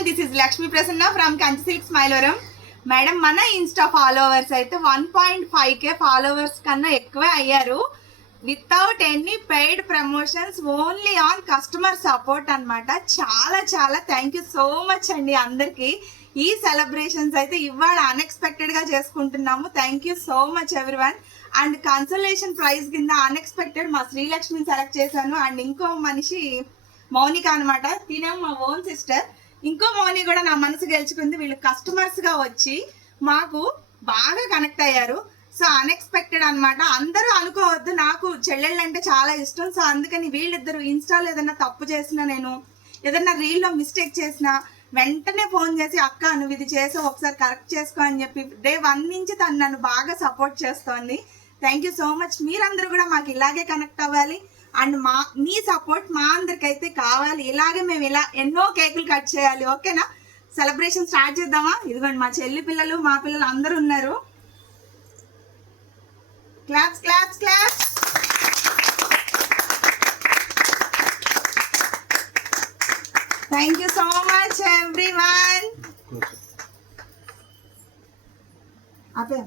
everyone, this is Lakshmi Prasanna from Kanchi Silk Smilevaram. Madam మన Insta followers అయితే 1.5k followers కన్నా ఎక్కువే అయ్యారు without any paid promotions, only on customer support అన్నమాట. చాలా చాలా థ్యాంక్ యూ సో మచ్ అండి అందరికీ. ఈ సెలబ్రేషన్స్ అయితే ఇవాళ అన్ఎక్స్పెక్టెడ్గా చేసుకుంటున్నాము. Thank you so much everyone. And consolation praise కింద అన్ఎక్స్పెక్టెడ్ మా శ్రీలక్ష్మిని సెలెక్ట్ చేశాను. అండ్ ఇంకో మనిషి మౌనిక అనమాట, తినే మా ఓన్ సిస్టర్. ఇంకో మౌని కూడా నా మనసు గెలుచుకుంది. వీళ్ళు కస్టమర్స్గా వచ్చి మాకు బాగా కనెక్ట్ అయ్యారు. సో అన్ఎక్స్పెక్టెడ్ అనమాట. అందరూ అనుకోవద్దు, నాకు చెల్లెళ్ళు అంటే చాలా ఇష్టం. సో అందుకని వీళ్ళిద్దరు ఇన్స్టాలో ఏదైనా తప్పు చేసినా, నేను ఏదైనా రీల్లో మిస్టేక్ చేసినా వెంటనే ఫోన్ చేసి అక్క నువ్వు ఇది చేసావు ఒకసారి కరెక్ట్ చేసుకో అని చెప్పి డే 1 నుంచి తను నన్ను బాగా సపోర్ట్ చేస్తోంది. Thank you so much. మీరందరూ కూడా మాకు ఇలాగే కనెక్ట్ అవ్వాలి. అండ్ మీ సపోర్ట్ మా అందరికైతే కావాలి. ఇలాగే మేము ఇలా ఎన్నో కేకులు కట్ చేయాలి. ఓకేనా? సెలబ్రేషన్ స్టార్ట్ చేద్దామా? ఇదిగోండి మా చెల్లి పిల్లలు, మా పిల్లలు అందరూ ఉన్నారు. Claps claps claps. Thank you so much everyone. ఆపే